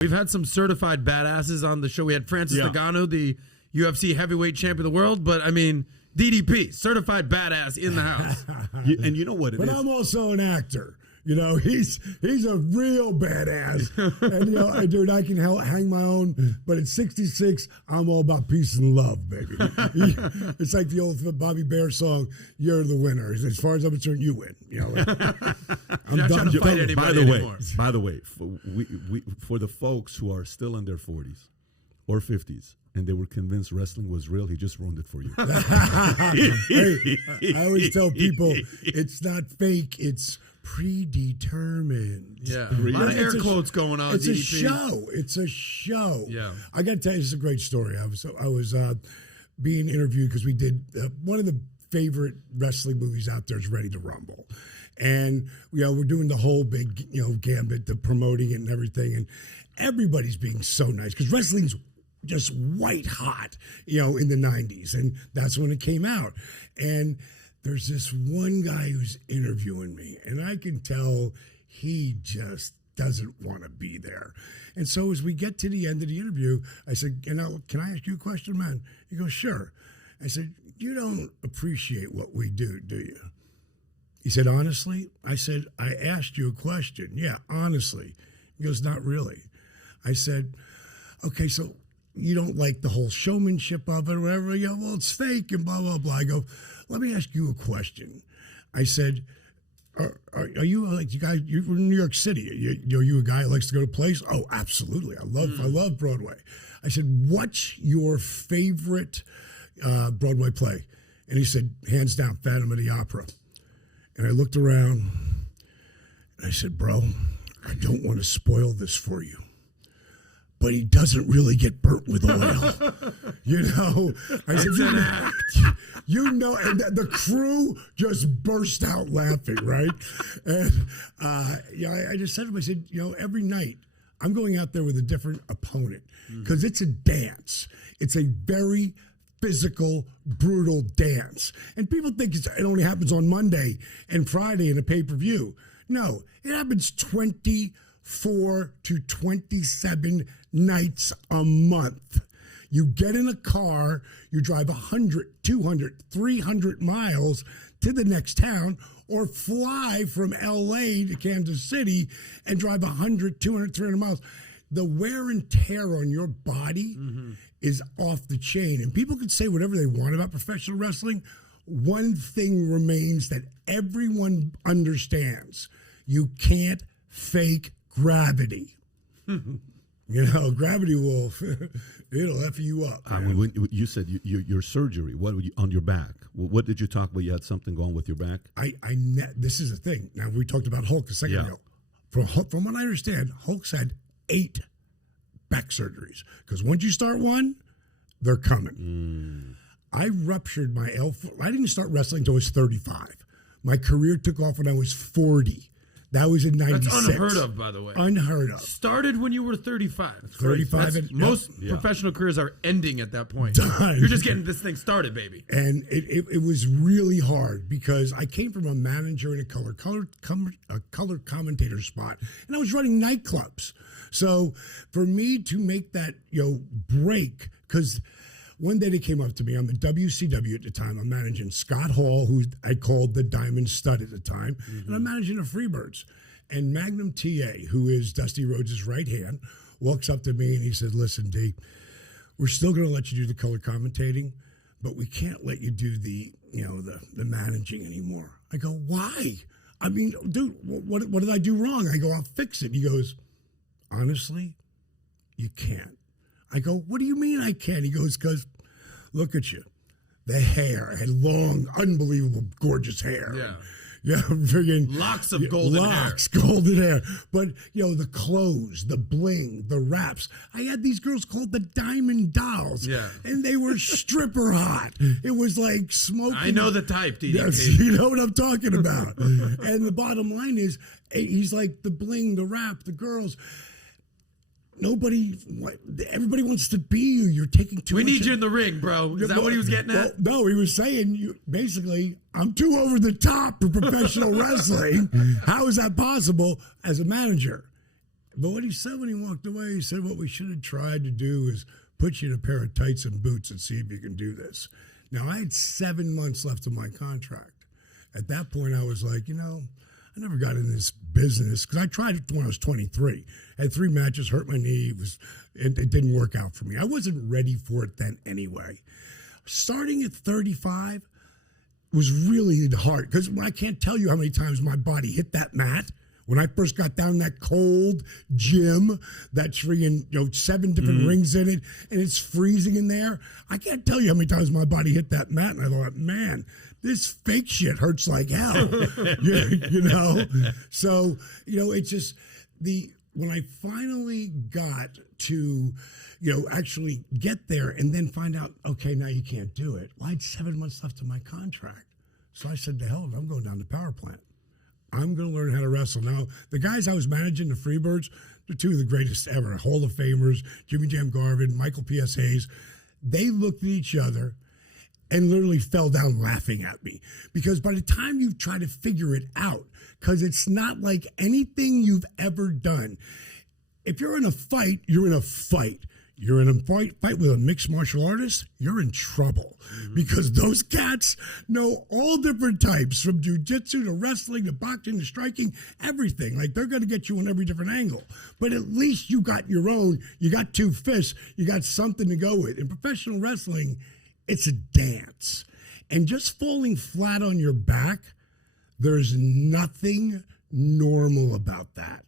We've had some certified badasses on the show. We had Francis Ngannou, the UFC heavyweight champion of the world, but I mean, DDP, certified badass in the house. And you know what it is? But I'm also an actor. You know, he's a real badass. And, you know, dude, I can hang my own. But at 66, I'm all about peace and love, baby. It's like the old Bobby Bear song, "You're the winner." As far as I'm concerned, you win. You know, I'm not trying to fight anybody anymore. By the way, for the folks who are still in their 40s or 50s, and they were convinced wrestling was real, he just ruined it for you. Hey, I always tell people, it's not fake, it's predetermined. Yeah, a lot of air quotes going on. It's DDP. a show. It's a show. Yeah, I got to tell you, this is a great story. I was being interviewed because we did one of the favorite wrestling movies out there is Ready to Rumble, and we're doing the whole big gambit, the promoting it and everything, and everybody's being so nice because wrestling's just white hot, in the 90s, and that's when it came out, and there's this one guy who's interviewing me, and I can tell he just doesn't want to be there. And so as we get to the end of the interview, I said, can I ask you a question, man? He goes, sure. I said, you don't appreciate what we do you? He said, honestly? I said, I asked you a question. Yeah, honestly. He goes, not really. I said, okay, so you don't like the whole showmanship of it or whatever? Yeah, well, it's fake and blah, blah, blah. I go, let me ask you a question. I said, are you like you guys? You're in New York City. Are you a guy that likes to go to plays? Oh, absolutely. I love Broadway. I said, what's your favorite Broadway play? And he said, hands down, Phantom of the Opera. And I looked around and I said, bro, I don't want to spoil this for you, but he doesn't really get burnt with oil. I said, and the crew just burst out laughing, right? And I just said to him, I said, every night I'm going out there with a different opponent because it's a dance. It's a very physical, brutal dance. And people think it only happens on Monday and Friday in a pay-per-view. No, it happens 24 to 27 nights a month. You get in a car, you drive 100, 200, 300 miles to the next town, or fly from LA to Kansas City and drive 100, 200, 300 miles. The wear and tear on your body is off the chain. And people can say whatever they want about professional wrestling. One thing remains that everyone understands. You can't fake gravity. Gravity will, it'll F you up. I mean, when you said your surgery, on your back? What did you talk about? You had something going with your back? This is the thing. Now, we talked about Hulk a second ago. From what I understand, Hulk's had 8 back surgeries. Because once you start one, they're coming. I ruptured my L4. I didn't start wrestling until I was 35. My career took off when I was 40. That was in 96. That's unheard of, by the way. Unheard of. Started when you were 35. 35. Most professional careers are ending at that point. Done. You're just getting this thing started, baby. And it was really hard because I came from a manager in a color commentator spot, and I was running nightclubs. So for me to make that break, because one day they came up to me. I'm at WCW at the time. I'm managing Scott Hall, who I called the Diamond Stud at the time, and I'm managing the Freebirds. And Magnum TA, who is Dusty Rhodes' right hand, walks up to me and he said, "Listen, D, we're still going to let you do the color commentating, but we can't let you do the managing anymore." I go, "Why? I mean, dude, what did I do wrong?" I go, "I'll fix it." He goes, "Honestly, you can't." I go, "What do you mean I can't?" He goes, "Because look at you. The hair, had long, unbelievable, gorgeous hair. Friggin' locks of golden hair. Golden hair. But, the clothes, the bling, the wraps. I had these girls called the Diamond Dolls. Yeah. And they were stripper hot. It was like smoking. I know the type, DDP. Yes, you know what I'm talking about. And the bottom line is, he's like the bling, the wrap, the girls. Everybody wants to be you. You're taking too much. We need you in the ring, bro. Is that what he was getting at? No, he was saying, basically, I'm too over the top for professional wrestling. How is that possible as a manager? But what he said when he walked away, he said, what we should have tried to do is put you in a pair of tights and boots and see if you can do this. Now, I had 7 months left of my contract. At that point, I was like, I never got in this business because I tried it when I was 23. I had 3 matches, hurt my knee. It didn't work out for me. I wasn't ready for it then anyway. Starting at 35 was really hard because I can't tell you how many times my body hit that mat. When I first got down that cold gym, that's freaking 7 different rings in it, and it's freezing in there. I can't tell you how many times my body hit that mat, and I thought, man, this fake shit hurts like hell. So it's just when I finally got to actually get there and then find out, okay, now you can't do it. Well, I had 7 months left of my contract, so I said, to hell, I'm going down to power plant. I'm going to learn how to wrestle. Now, the guys I was managing, the Freebirds, they're 2 of the greatest ever. Hall of Famers, Jimmy Jam Garvin, Michael P.S. Hayes. They looked at each other and literally fell down laughing at me. Because by the time you try to figure it out, because it's not like anything you've ever done. If you're in a fight, you're in a fight. You're in a fight with a mixed martial artist, you're in trouble because those cats know all different types, from jiu-jitsu to wrestling to boxing to striking, everything. Like, they're going to get you on every different angle. But at least you got your own. You got 2 fists. You got something to go with. In professional wrestling, it's a dance. And just falling flat on your back, there's nothing normal about that.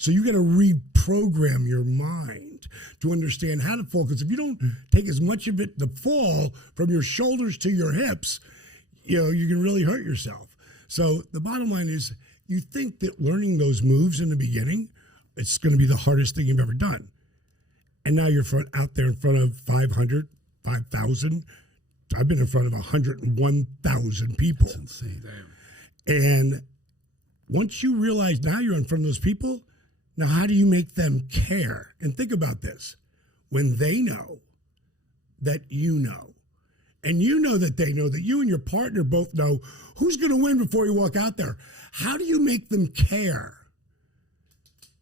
So you got to reprogram your mind to understand how to fall. Because if you don't take as much of it to fall from your shoulders to your hips, you can really hurt yourself. So the bottom line is, you think that learning those moves in the beginning, it's going to be the hardest thing you've ever done. And now you're out there in front of 500, 5,000. I've been in front of 101,000 people. That's insane. Damn. And once you realize now you're in front of those people, now how do you make them care? And think about this. When they know that you know, and you know that they know, that you and your partner both know who's going to win before you walk out there, how do you make them care?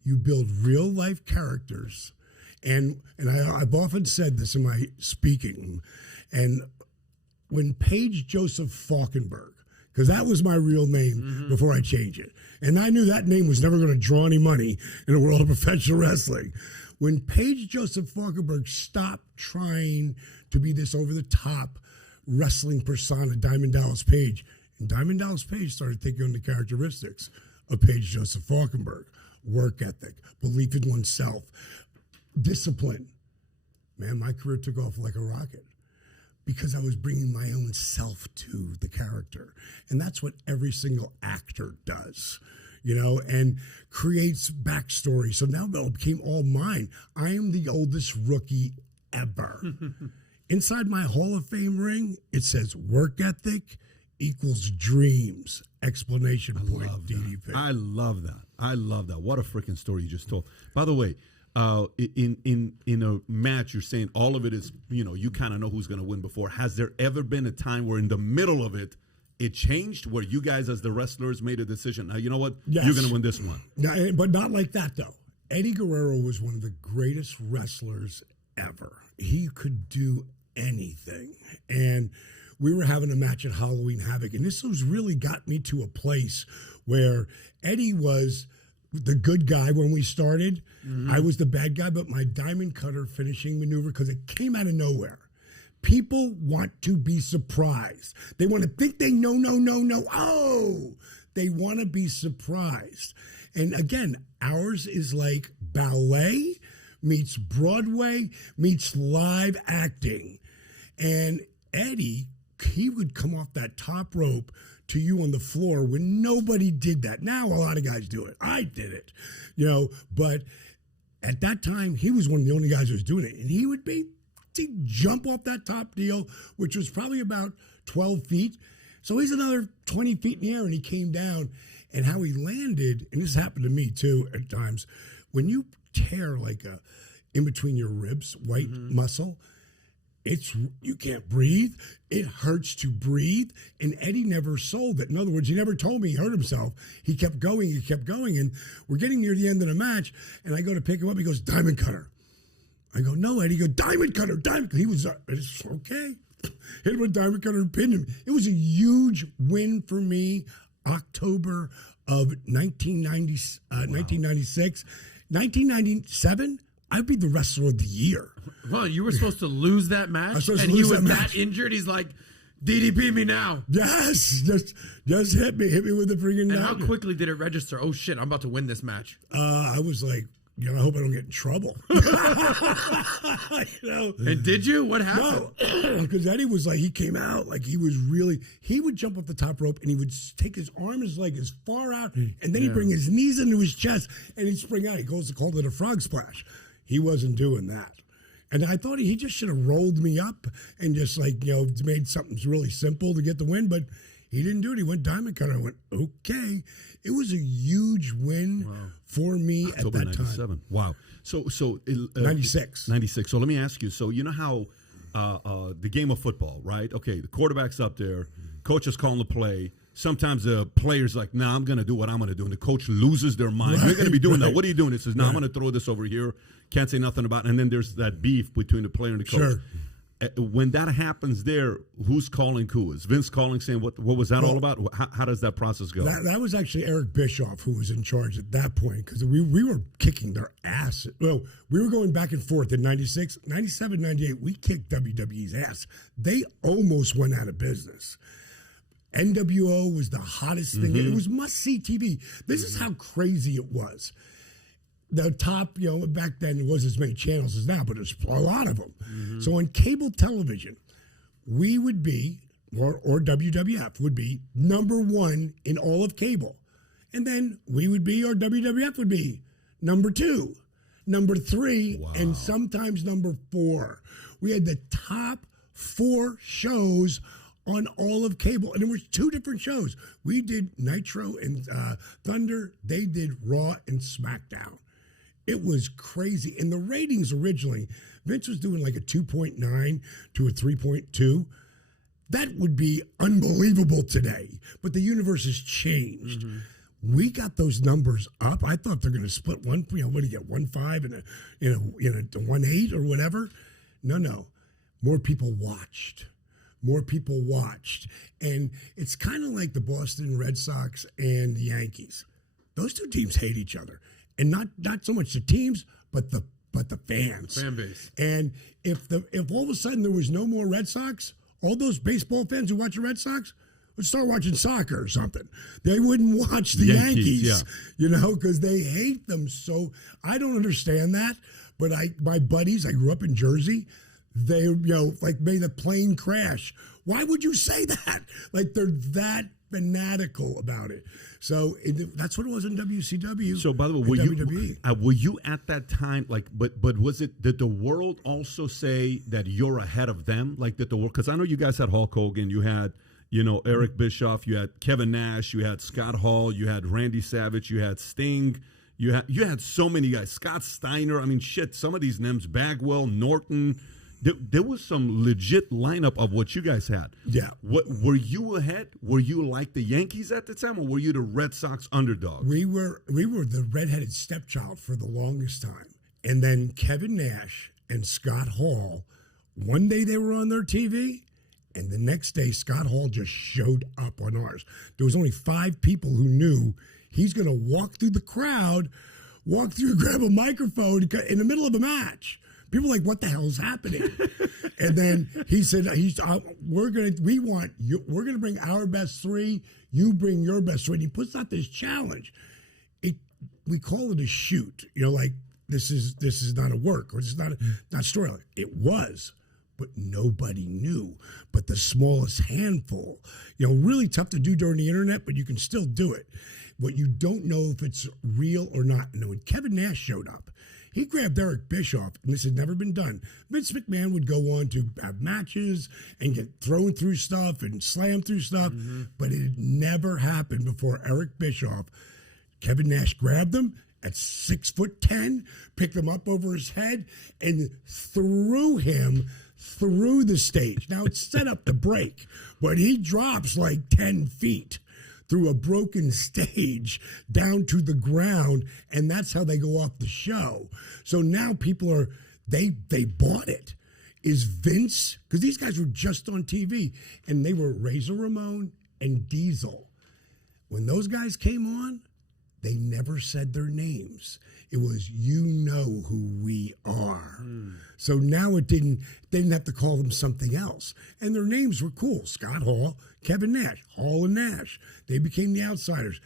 You build real life characters. And I've often said this in my speaking. And when Paige Joseph Falkenberg, because that was my real name before I changed it. And I knew that name was never going to draw any money in the world of professional wrestling. When Paige Joseph Falkenberg stopped trying to be this over-the-top wrestling persona, Diamond Dallas Page, and Diamond Dallas Page started taking on the characteristics of Paige Joseph Falkenberg: work ethic, belief in oneself, discipline. Man, my career took off like a rocket, because I was bringing my own self to the character. And that's what every single actor does, and creates backstory. So now it became all mine. I am the oldest rookie ever. Inside my Hall of Fame ring, it says work ethic equals dreams, explanation point, DDP. I love that. I love that. What a freaking story you just told. By the way, in a match, you're saying all of it is, you kind of know who's going to win before. Has there ever been a time where in the middle of it, it changed, where you guys as the wrestlers made a decision? Now, you know what? Yes. You're going to win this one. No, but not like that, though. Eddie Guerrero was one of the greatest wrestlers ever. He could do anything. And we were having a match at Halloween Havoc, and this was really got me to a place where Eddie was the good guy when we started. I was the bad guy, but my diamond cutter finishing maneuver, because it came out of nowhere. People want to be surprised. They want to think they know. Oh, they want to be surprised. And again, ours is like ballet meets Broadway meets live acting. And Eddie, he would come off that top rope to you on the floor when nobody did that. Now a lot of guys do it. I did it, but at that time, he was one of the only guys who was doing it. And he'd jump off that top deal, which was probably about 12 feet. So he's another 20 feet in the air, and he came down. And how he landed, and this happened to me too at times, when you tear in between your ribs, white muscle, you can't breathe. It hurts to breathe. And Eddie never sold it. In other words, he never told me he hurt himself. He kept going. And we're getting near the end of the match. And I go to pick him up. He goes, Diamond Cutter. I go, no, Eddie. He goes, Diamond Cutter. He was, it's okay. Hit him with Diamond Cutter and pinned him. It was a huge win for me. October of 1996. 1997, I'd be the wrestler of the year. Well, you were supposed to lose that match, and he was that injured. He's like, DDP me now. Yes, just hit me with the freaking. And how quickly did it register? Oh shit, I'm about to win this match. I was like, I hope I don't get in trouble. And did you? What happened? No, because Eddie was like, he came out like he would jump off the top rope and he would take his arm and his leg as far out, and then he'd bring his knees into his chest and he'd spring out. He called it a frog splash. He wasn't doing that. And I thought he just should have rolled me up and just made something really simple to get the win, but he didn't do it. He went Diamond Cutter. I went, okay. It was a huge win for me October at that 97. time. Wow. So 96. 96. So let me ask you. So you know how the game of football, right? Okay, the quarterback's up there, coach is calling the play. Sometimes the player's like, nah, I'm going to do what I'm going to do. And the coach loses their mind. You're going to be doing that. What are you doing? He says, I'm going to throw this over here. Can't say nothing about it. And then there's that beef between the player and the coach. Sure. When that happens there, who's calling who? Is Vince calling, saying, what was that all about? How does that process go? That was actually Eric Bischoff who was in charge at that point because we were kicking their ass. Well, we were going back and forth in 96, 97, 98. We kicked WWE's ass. They almost went out of business. NWO was the hottest thing. It was must-see TV. This is how crazy it was. The top, back then it wasn't as many channels as now, but there's a lot of them. So on cable television, we would be, or WWF would be, number one in all of cable. And then we would be, or WWF would be, number two, number three, and sometimes number four. We had the top 4 shows on all of cable. And there was 2 different shows. We did Nitro and Thunder. They did Raw and SmackDown. It was crazy. And the ratings originally, Vince was doing like a 2.9 to a 3.2. That would be unbelievable today. But the universe has changed. We got those numbers up. I thought they're going to split one, what do you get, 1.5 and a 1.8 or whatever. No. More people watched. And it's kind of like the Boston Red Sox and the Yankees. Those 2 teams hate each other. And not so much the teams, but the fans. Fan base. And if all of a sudden there was no more Red Sox, all those baseball fans who watch the Red Sox would start watching soccer or something. They wouldn't watch the Yankees, because they hate them. So I don't understand that. But my buddies, I grew up in Jersey, they, made a plane crash. Why would you say that? Like, they're that fanatical about it. So that's what it was in WCW. So, by the way, were you at that time? But was it? Did the world also say that you're ahead of them? Like, did the world? Because I know you guys had Hulk Hogan, you had Eric Bischoff, you had Kevin Nash, you had Scott Hall, you had Randy Savage, you had Sting, you had so many guys. Scott Steiner. I mean, shit. Some of these names: Bagwell, Norton. There was some legit lineup of what you guys had. Yeah. What were you ahead? Were you like the Yankees at the time, or were you the Red Sox underdog? We were the redheaded stepchild for the longest time. And then Kevin Nash and Scott Hall, one day they were on their TV, and the next day Scott Hall just showed up on ours. There was only 5 people who knew he's going to walk through the crowd, grab a microphone in the middle of a match. People were like, what the hell's happening? And then he said, we're gonna bring our best 3. You bring your best 3. And he puts out this challenge. We call it a shoot. Like this is not a work, or this is not a storyline. It was, but nobody knew. But the smallest handful. Really tough to do during the internet, but you can still do it. What you don't know if it's real or not. And when Kevin Nash showed up, he grabbed Eric Bischoff, and this had never been done. Vince McMahon would go on to have matches and get thrown through stuff and slammed through stuff, but it had never happened before Eric Bischoff. Kevin Nash grabbed him at 6'10", picked him up over his head, and threw him through the stage. Now it's set up to break, but he drops like 10 feet through a broken stage down to the ground, and that's how they go off the show. So now people are, they bought it. Is Vince, because these guys were just on TV, and they were Razor Ramon and Diesel. When those guys came on, they never said their names. It was, you know who we are. So now they didn't have to call them something else. And their names were cool. Scott Hall, Kevin Nash, Hall and Nash. They became the Outsiders.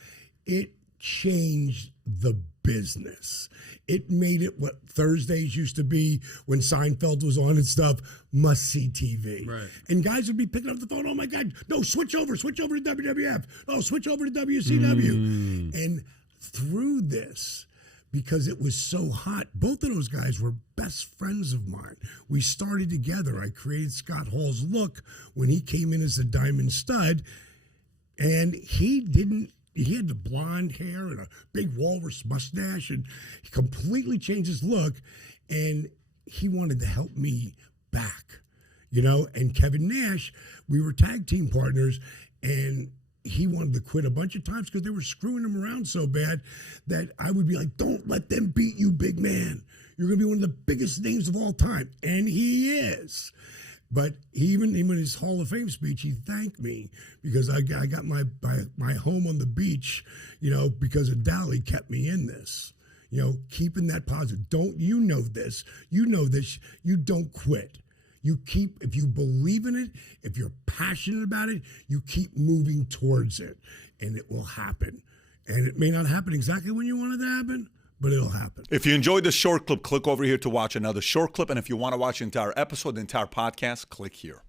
It changed the business. It made it what Thursdays used to be when Seinfeld was on and stuff, must-see TV. Right. And guys would be picking up the phone, oh my God, no, switch over to WWF. Oh, switch over to WCW. And through this, because it was so hot, both of those guys were best friends of mine. We started together. I created Scott Hall's look when he came in as a Diamond Stud, and he had the blonde hair and a big walrus mustache, and he completely changed his look, and he wanted to help me back, and Kevin Nash, we were tag team partners, and he wanted to quit a bunch of times because they were screwing him around so bad that I would be like, don't let them beat you, big man. You're going to be one of the biggest names of all time. And he is. But even in his Hall of Fame speech, he thanked me because I got my home on the beach, because of Dally kept me in this. Keeping that positive. You know this, you don't quit. You keep, if you believe in it, if you're passionate about it, you keep moving towards it, and it will happen. And it may not happen exactly when you want it to happen, but it'll happen. If you enjoyed this short clip, click over here to watch another short clip. And if you want to watch the entire episode, the entire podcast, click here.